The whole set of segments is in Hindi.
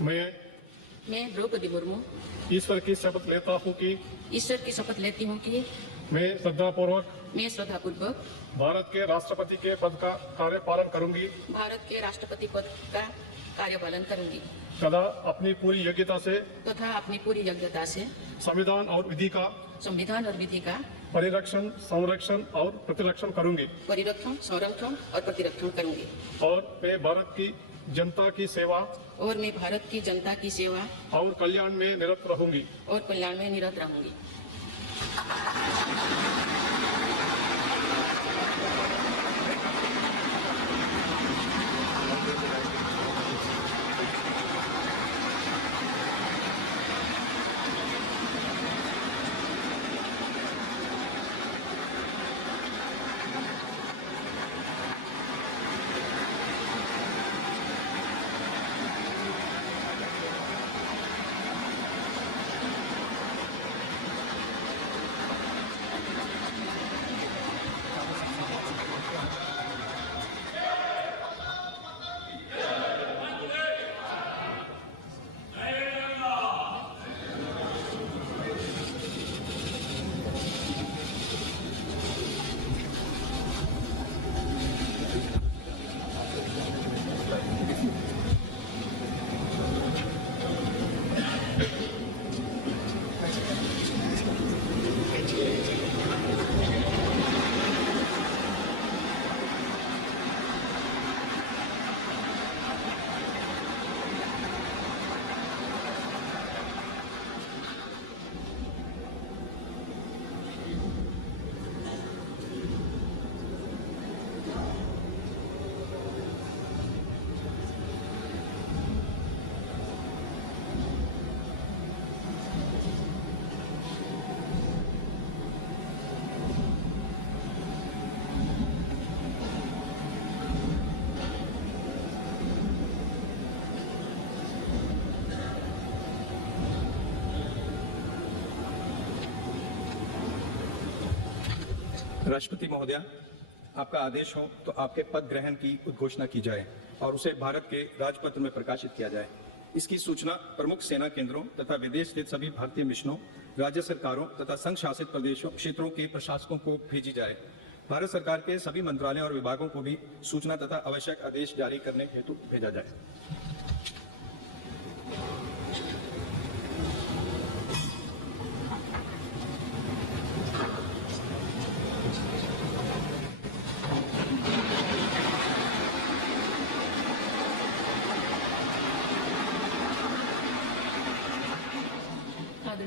मैं द्रौपदी मुर्मू ईश्वर की शपथ लेता हूँ कि लेती हूँ कि मैं श्रद्धापूर्वक भारत के राष्ट्रपति के पद का कार्यपालन करूंगी तथा अपनी पूरी योग्यता से संविधान और विधि का परिरक्षण, संरक्षण और प्रतिरक्षण करूंगी और मैं भारत की जनता की सेवा और कल्याण में निरत रहूंगी राष्ट्रपति महोदया, आपका आदेश हो तो आपके पद ग्रहण की उद्घोषणा की जाए और उसे भारत के राजपत्र में प्रकाशित किया जाए। इसकी सूचना प्रमुख सेना केंद्रों तथा विदेश स्थित सभी भारतीय मिशनों, राज्य सरकारों तथा संघ शासित प्रदेशों क्षेत्रों के प्रशासकों को भेजी जाए। भारत सरकार के सभी मंत्रालयों और विभागों को भी सूचना तथा आवश्यक आदेश जारी करने हेतु भेजा जाए।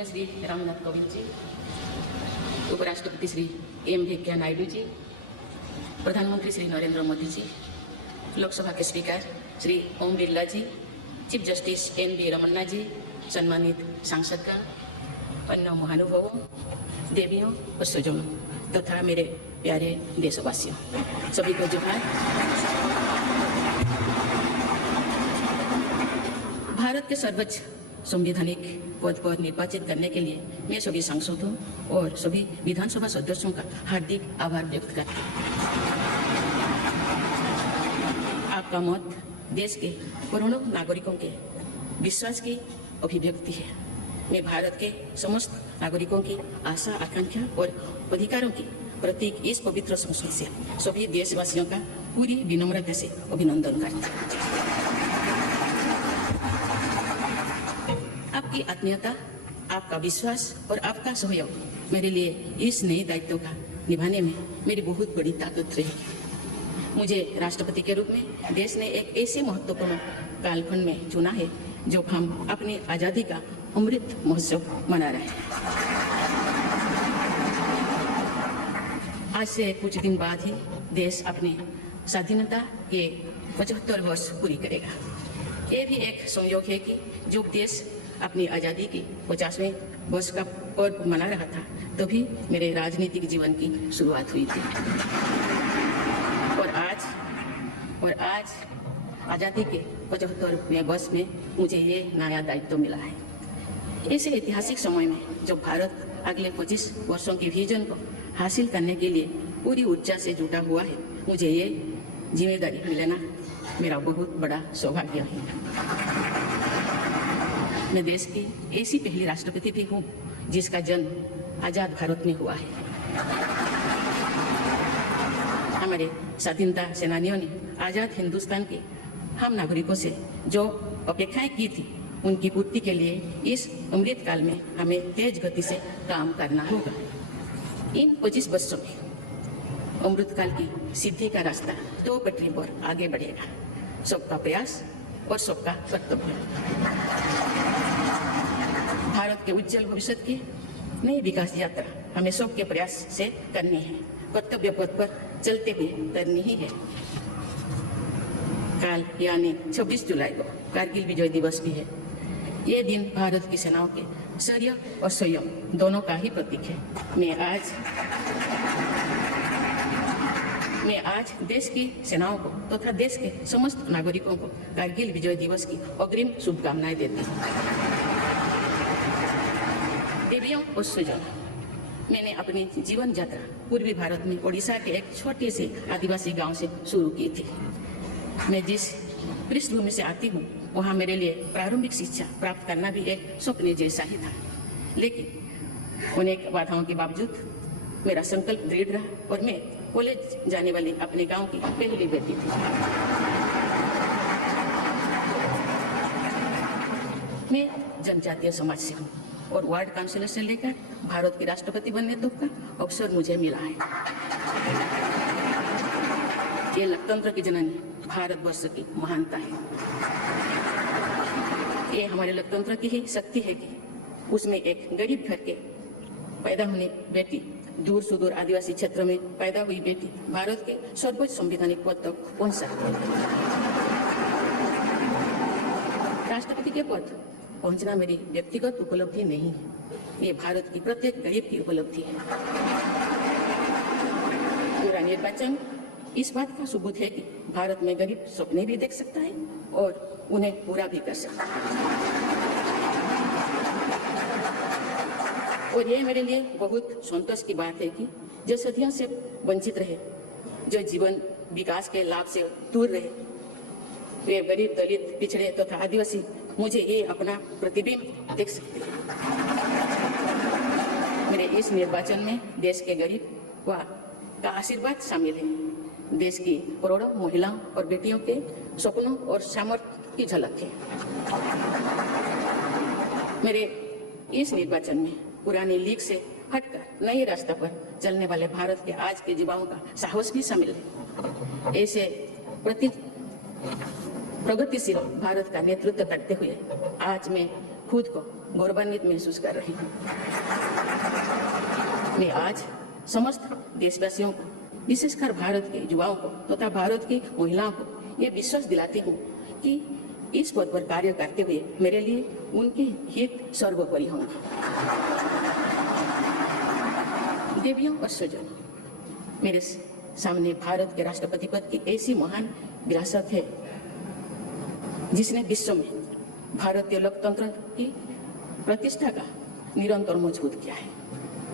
श्री रामनाथ कोविंद जी, उपराष्ट्रपति श्री एम वेंकैया नायडू जी, प्रधानमंत्री श्री नरेंद्र मोदी जी, लोकसभा के स्पीकर श्री ओम बिरला जी, चीफ जस्टिस एन.वी. रमन्ना जी, सम्मानित सांसदगण, अन्य महानुभावों, देवियों और स्वजनों तथा मेरे प्यारे देशवासियों, सभी को जोहार। भारत के सर्वोच्च संवैधानिक पद पर निर्वाचित करने के लिए मैं सभी सांसदों और सभी विधानसभा सदस्यों का हार्दिक आभार व्यक्त करती हूँ। आपका मत देश के करोड़ों नागरिकों के विश्वास की अभिव्यक्ति है। मैं भारत के समस्त नागरिकों की आशा, आकांक्षा और अधिकारों की प्रतीक इस पवित्र संसद से सभी देशवासियों का पूरी विनम्रता से अभिनंदन करती हूँ। आपकी आत्मीयता, आपका विश्वास और आपका सहयोग मेरे लिए इस नए दायित्व का निभाने में मेरी बहुत बड़ी ताकत रहेगी। मुझे राष्ट्रपति के रूप में देश ने एक ऐसे महत्वपूर्ण कालखंड में चुना है जो हम अपनी आज़ादी का अमृत महोत्सव मना रहे हैं। आज से कुछ दिन बाद ही देश अपनी स्वाधीनता के 75 वर्ष पूरी करेगा। ये भी एक संयोग है कि जो देश अपनी आज़ादी की 50वें वर्ष का पर्व मना रहा था, तभी मेरे राजनीतिक जीवन की शुरुआत हुई थी। और आज आज़ादी के 75वें वर्ष में मुझे ये नया दायित्व मिला है। ऐसे ऐतिहासिक समय में जब भारत अगले 25 वर्षों के विजन को हासिल करने के लिए पूरी ऊर्जा से जुटा हुआ है, मुझे ये जिम्मेदारी मिलना मेरा बहुत बड़ा सौभाग्य है। मैं देश की ऐसी पहली राष्ट्रपति भी हूँ जिसका जन्म आजाद भारत में हुआ है। हमारे स्वाधीनता सेनानियों ने आजाद हिंदुस्तान के हम नागरिकों से जो अपेक्षाएं की थी उनकी पूर्ति के लिए इस अमृत काल में हमें तेज गति से काम करना होगा। इन 25 वर्षों में अमृत काल की सिद्धि का रास्ता 2 पटरी पर आगे बढ़ेगा, सबका प्रयास और सबका कर्तव्य। भारत के उज्जवल भविष्य की नई विकास यात्रा हमें सबके प्रयास से करनी है, कर्तव्य पथ पर चलते हुए करनी ही है। कल यानी 26 जुलाई को कारगिल विजय दिवस भी है। ये दिन भारत की सेनाओं के शौर्य और संयम दोनों का ही प्रतीक है। मैं आज देश की सेनाओं को तथा देश के समस्त नागरिकों को कारगिल विजय दिवस की अग्रिम शुभकामनाएं देती हूँ। देवियों और सुजन, मैंने अपनी जीवन यात्रा पूर्वी भारत में ओडिशा के एक छोटे से आदिवासी गांव से शुरू की थी। मैं जिस पृष्ठभूमि से आती हूँ वहाँ मेरे लिए प्रारंभिक शिक्षा प्राप्त करना भी एक सपने जैसा ही था, लेकिन अनेक बाधाओं के बावजूद मेरा संकल्प दृढ़ रहा और मैं कॉलेज जाने वाली अपने गांव की पहली बेटी थी। मैं जनजातीय समाज से हूँ और वार्ड काउंसिलर से लेकर भारत के राष्ट्रपति बनने तक का अवसर मुझे मिला है। ये लोकतंत्र की जननी भारतवर्ष की महानता है। ये हमारे लोकतंत्र की ही शक्ति है कि उसमें एक गरीब घर के पैदा होने बेटी, दूर सुदूर आदिवासी क्षेत्र में पैदा हुई बेटी भारत के सर्वोच्च संवैधानिक पद तक पहुंच सकती है। राष्ट्रपति के पद पहुंचना मेरी व्यक्तिगत उपलब्धि नहीं है, ये भारत की प्रत्येक गरीब की उपलब्धि है। पूरा निर्वाचन इस बात का सबूत है कि भारत में गरीब सपने भी देख सकता है और उन्हें पूरा भी कर सकता है। और ये मेरे लिए बहुत संतोष की बात है कि जो सदियों से वंचित रहे, जो जीवन विकास के लाभ से दूर रहे, वे गरीब, दलित, पिछड़े तथा आदिवासी मुझे ये अपना प्रतिबिंब देख सकते हैं। मेरे इस निर्वाचन में देश के गरीब का आशीर्वाद शामिल है। देश की करोड़ों महिलाओं और बेटियों के सपनों और सामर्थ्य की झलक है। मेरे इस निर्वाचन में पुरानी लीग से हटकर नए रास्ते पर चलने वाले भारत के आज के युवाओं का साहस भी शामिल है। ऐसे प्रगतिशील भारत का नेतृत्व करते हुए आज मैं खुद को गौरवान्वित महसूस कर रही हूँ। मैं आज समस्त देशवासियों को, विशेषकर भारत के युवाओं को तथा भारत की महिलाओं को ये विश्वास दिलाती हूँ कि इस पद पर कार्य करते हुए मेरे लिए उनके हित सर्वोपरि होंगे। देवियों और स्वजन, मेरे सामने भारत के राष्ट्रपति पद की ऐसी महान विरासत है जिसने विश्व में भारतीय लोकतंत्र की प्रतिष्ठा का निरंतर मजबूत किया है।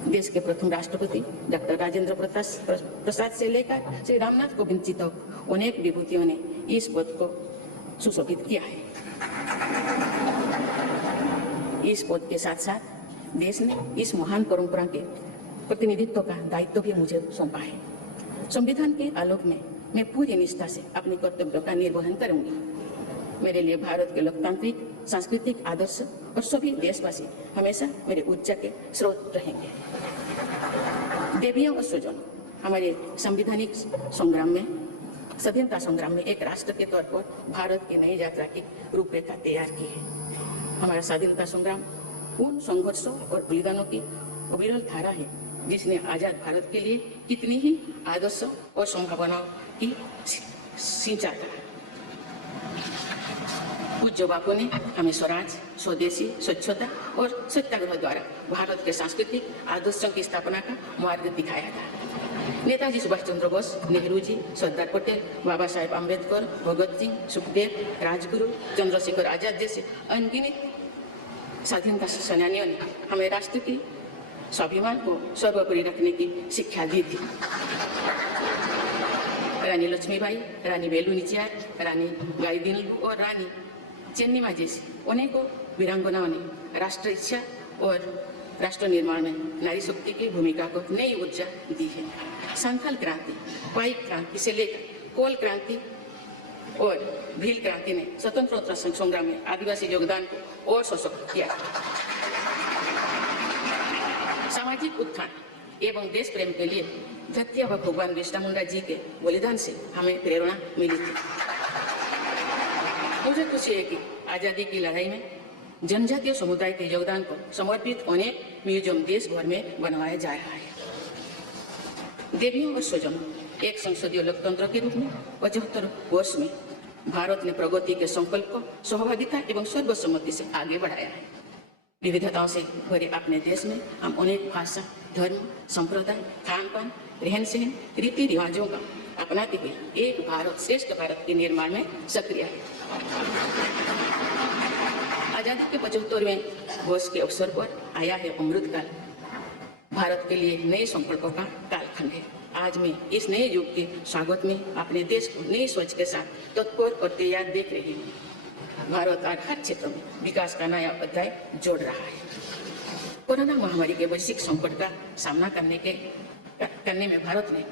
देश के प्रथम राष्ट्रपति डॉक्टर राजेंद्र प्रसाद से लेकर श्री रामनाथ कोविंद जी तक अनेक विभूतियों ने इस पद को सुशोभित किया है। इस पद के साथ साथ देश ने इस महान परंपरा के प्रतिनिधित्व का दायित्व भी मुझे सौंपा है। संविधान के आलोक में मैं पूरी निष्ठा से अपने कर्तव्यों का निर्वहन करूंगी। मेरे लिए भारत के लोकतांत्रिक सांस्कृतिक आदर्श और सभी देशवासी हमेशा मेरे ऊर्जा के स्रोत रहेंगे। देवियों और स्वजन, हमारे संवैधानिक संग्राम में, स्वाधीनता संग्राम में एक राष्ट्र के तौर पर भारत की नई यात्रा की रूपरेखा तैयार की है। हमारा स्वाधीनता संग्राम उन संघर्षों और बलिदानों की अविरल धारा है जिसने आजाद भारत के लिए कितनी ही आदर्शों और संभावनाओं की सिंचाई की। पूज्य बापू ने हमें स्वराज, स्वदेशी, स्वच्छता और सत्याग्रह द्वारा भारत के सांस्कृतिक आदर्शों की स्थापना का मार्ग दिखाया था। नेताजी सुभाष चंद्र बोस, नेहरू जी, सरदार पटेल, बाबा साहेब अम्बेडकर, भगत सिंह, सुखदेव, राजगुरु, चंद्रशेखर आजाद जैसे अनगिनत स्वाधीनता सेनानियों ने हमें राष्ट्र की स्वाभिमान को सर्वोपरि रखने की शिक्षा दी थी। रानी लक्ष्मीबाई, रानी वेलु नाचियार, रानी गाईदिन्यू और रानी चेन्निमा जैसी अनेकों वीरांगनाओं ने राष्ट्र इच्छा और राष्ट्र निर्माण में नारी शक्ति की भूमिका को नई ऊर्जा दी है। संथाल क्रांति, पाइक क्रांति से लेकर कोल क्रांति और भील क्रांति ने स्वतंत्रता संग्राम में आदिवासी योगदान को और सशक्त किया। सामाजिक उत्थान एवं देश प्रेम के लिए धरती व भगवान बिरसा मुंडा जी के बलिदान से हमें प्रेरणा मिली थी। मुझे खुशी है कि आजादी की लड़ाई में जनजातीय समुदाय के योगदान को समर्पित अनेक म्यूजियम देश भर में बनवाया जा रहा है। देवियों और स्वजनों, एक संसदीय लोकतंत्र के रूप में 75 वर्ष में भारत ने प्रगति के संकल्प को सहभागिता एवं सर्वसम्मति से आगे बढ़ाया है। विविधताओं से भरे अपने देश में हम अनेक भाषा, धर्म, संप्रदाय, खान पान, रहन सहन, रीति रिवाजों का अपनाते हुए एक भारत श्रेष्ठ भारत के निर्माण में सक्रिय है। आजादी के 75वें वर्ष के अवसर पर आया है अमृत काल। भारत के लिए नए संकल्पों का कालखंड है। आज मैं इस नए युग के स्वागत में अपने देश को नई सोच के साथ तत्पर और तैयार देख रही हूँ। भारत आज हर क्षेत्र में विकास का नया अध्याय जोड़ रहा है। कोरोना महामारी के वैश्विक संकट का सामना करने में भारत ने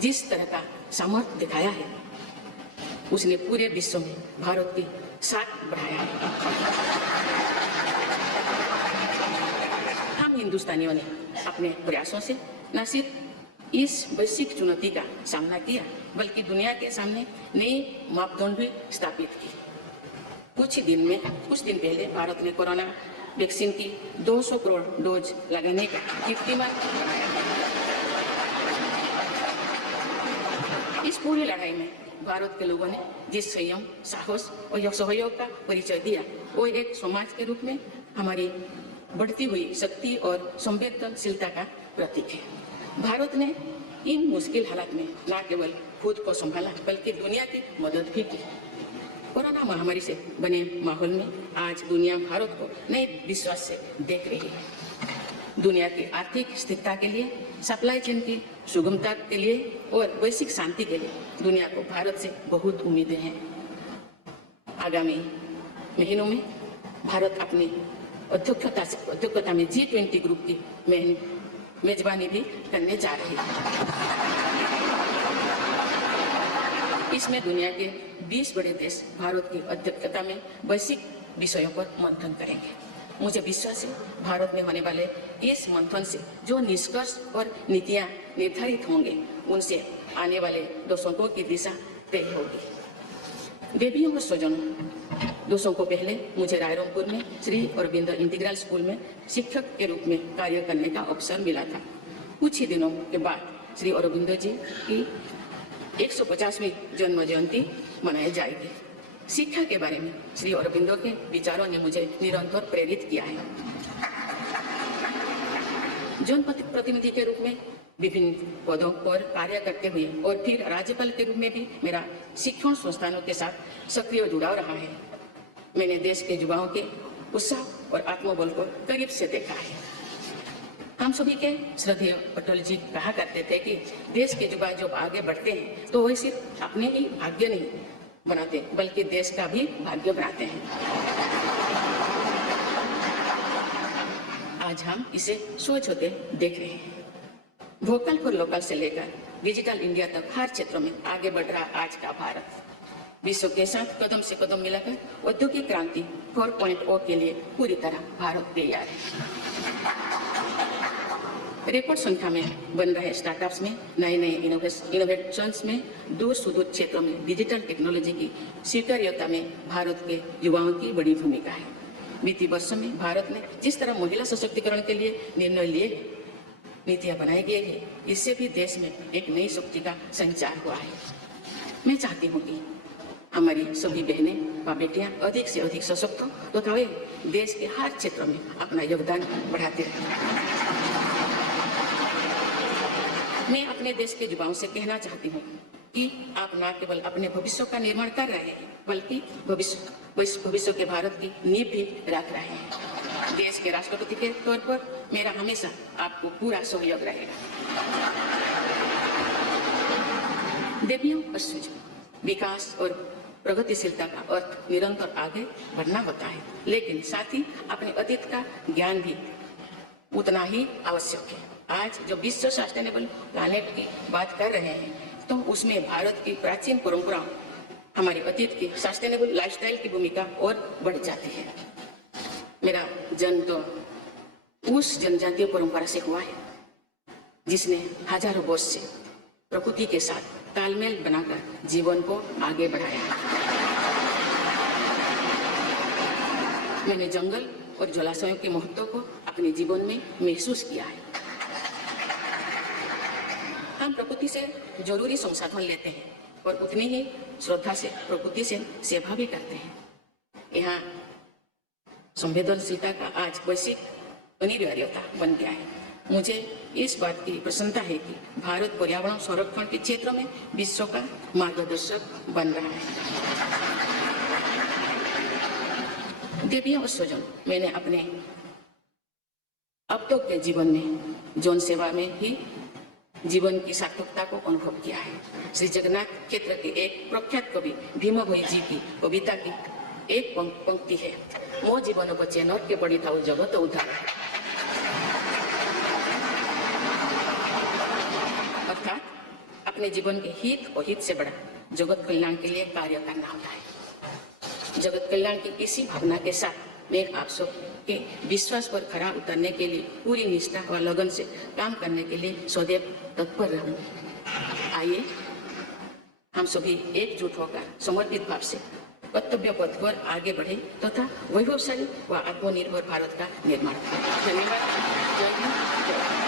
जिस तरह का सामर्थ्य दिखाया है, उसने पूरे विश्व में भारत की साख बढ़ाया है। हम हिंदुस्तानियों ने अपने प्रयासों से न सिर्फ इस वैश्विक चुनौती का सामना किया, बल्कि दुनिया के सामने नए मापदंड भी स्थापित किए। कुछ दिन पहले भारत ने कोरोना वैक्सीन की 200 करोड़ डोज लगाने का कीर्तिमान बनाया। इस पूरी लड़ाई में भारत के लोगों ने जिस संयम, साहस और सहयोग का परिचय दिया, वो एक समाज के रूप में हमारी बढ़ती हुई शक्ति और संवेदनशीलता का प्रतीक है। भारत ने इन मुश्किल हालात में न केवल खुद को संभाला, बल्कि दुनिया की मदद भी की। कोरोना महामारी से बने माहौल में आज दुनिया भारत को नए विश्वास से देख रही है। दुनिया की आर्थिक स्थिरता के लिए, सप्लाई चेन की सुगमता के लिए और वैश्विक शांति के लिए दुनिया को भारत से बहुत उम्मीदें हैं। आगामी महीनों में भारत अपनी अध्यक्षता में G20 ग्रुप की मेजबानी भी करने जा रही है। इसमें दुनिया के 20 बड़े देश भारत की अध्यक्षता में वैश्विक विषयों पर मंथन करेंगे। मुझे विश्वास है भारत में होने वाले इस मंथन से जो निष्कर्ष और नीतियां निर्धारित होंगे, उनसे आने वाले दशकों की दिशा तय होगी। देवियों और स्वजनों, दशकों पहले मुझे रायरंगपुर में श्री अरविंद इंटीग्रल स्कूल में शिक्षक के रूप में कार्य करने का अवसर मिला था। कुछ ही दिनों के बाद श्री अरविंद जी की 150वीं जन्म जयंती मनाई जाएगी। शिक्षा के बारे में श्री अरविंदो के विचारों ने मुझे निरंतर प्रेरित किया है। जनप्रतिनिधि के रूप में विभिन्न पदों पर कार्य करते हुए और फिर राज्यपाल के रूप में भी मेरा शिक्षण संस्थानों के साथ सक्रिय जुड़ाव रहा है। मैंने देश के युवाओं के उत्साह और आत्मबल को करीब से देखा है। हम सभी के श्रद्धेय अटल जी कहा करते थे कि देश के युवा जब आगे बढ़ते हैं तो वह सिर्फ अपने ही भाग्य नहीं बनाते, बल्कि देश का भी भाग्य बनाते हैं। आज हम इसे सोच होते देख रहे हैं। वोकल फॉर लोकल से लेकर डिजिटल इंडिया तक हर क्षेत्र में आगे बढ़ रहा आज का भारत विश्व के साथ कदम से कदम मिलाकर औद्योगिक क्रांति 4.0 के लिए पूरी तरह भारत तैयार है। रिकॉर्ड संख्या में बन रहे स्टार्टअप्स में, नए नए इनोवेशंस में, दूर सुदूर क्षेत्रों में डिजिटल टेक्नोलॉजी की स्वीकार्यता में भारत के युवाओं की बड़ी भूमिका है। बीते वर्षों में भारत ने जिस तरह महिला सशक्तिकरण के लिए निर्णय लिए, नीतियां बनाई गई है, इससे भी देश में एक नई शक्ति का संचार हुआ है। मैं चाहती हूँ कि हमारी सभी बहनें व बेटियां अधिक से अधिक सशक्त हो तथा वे देश के हर क्षेत्र में अपना योगदान बढ़ाते रहें। मैं अपने देश के युवाओं से कहना चाहती हूँ कि आप न केवल अपने भविष्य का निर्माण कर रहे हैं, बल्कि भविष्य के भारत की नींव भी रख रहे हैं। देश के राष्ट्रपति के तौर पर मेरा हमेशा आपको पूरा सहयोग रहेगा। देवियों और स्वजनों, विकास और प्रगतिशीलता का अर्थ निरंतर आगे बढ़ना होता है, लेकिन साथ ही अपने अतीत का ज्ञान भी उतना ही आवश्यक है। आज जब विश्व सस्टेनेबल प्लैनेट की बात कर रहे हैं तो उसमें भारत की प्राचीन परंपरा, हमारे अतीत की सस्टेनेबल लाइफस्टाइल की भूमिका और बढ़ जाती है। मेरा जन्म तो उस जनजातीय परंपरा से हुआ है जिसने हजारों वर्ष से प्रकृति के साथ तालमेल बनाकर जीवन को आगे बढ़ाया। मैंने जंगल और जलाशयों के महत्व को अपने जीवन में महसूस किया है। हम प्रकृति से जरूरी संसाधन लेते हैं और उतनी ही श्रद्धा से प्रकृति से सेवा भी करते हैं। यहाँ संवेदनशीलता का आज वैश्विक अनिवार्यता बन गया है। मुझे इस बात की प्रसन्नता है कि भारत पर्यावरण संरक्षण के क्षेत्र में विश्व का मार्गदर्शक बन रहा है। देवियों और स्वजन, मैंने अपने अब तक के जीवन में जौन सेवा में ही जीवन की सार्थकता को अनुभव किया है। श्री जगन्नाथ क्षेत्र के एक प्रख्यात कवि भीम भोई जी की कविता की एक पंक्ति है, मो जीवन बचे नर के बड़ी था जगत उद्धार। अर्थात अपने जीवन के हित और हित से बड़ा जगत कल्याण के लिए कार्य करना होता है। जगत कल्याण की इसी भावना के साथ मैं आप सब के विश्वास पर खरा उतरने के लिए पूरी निष्ठा और लगन से काम करने के लिए सदैव तत्पर रहूं। आइए हम सभी एकजुट होकर समर्पित भाव से कर्तव्य पथ पर आगे बढ़े तथा वैभवशाली व आत्मनिर्भर भारत का निर्माण करें। धन्यवाद। जय हिंद।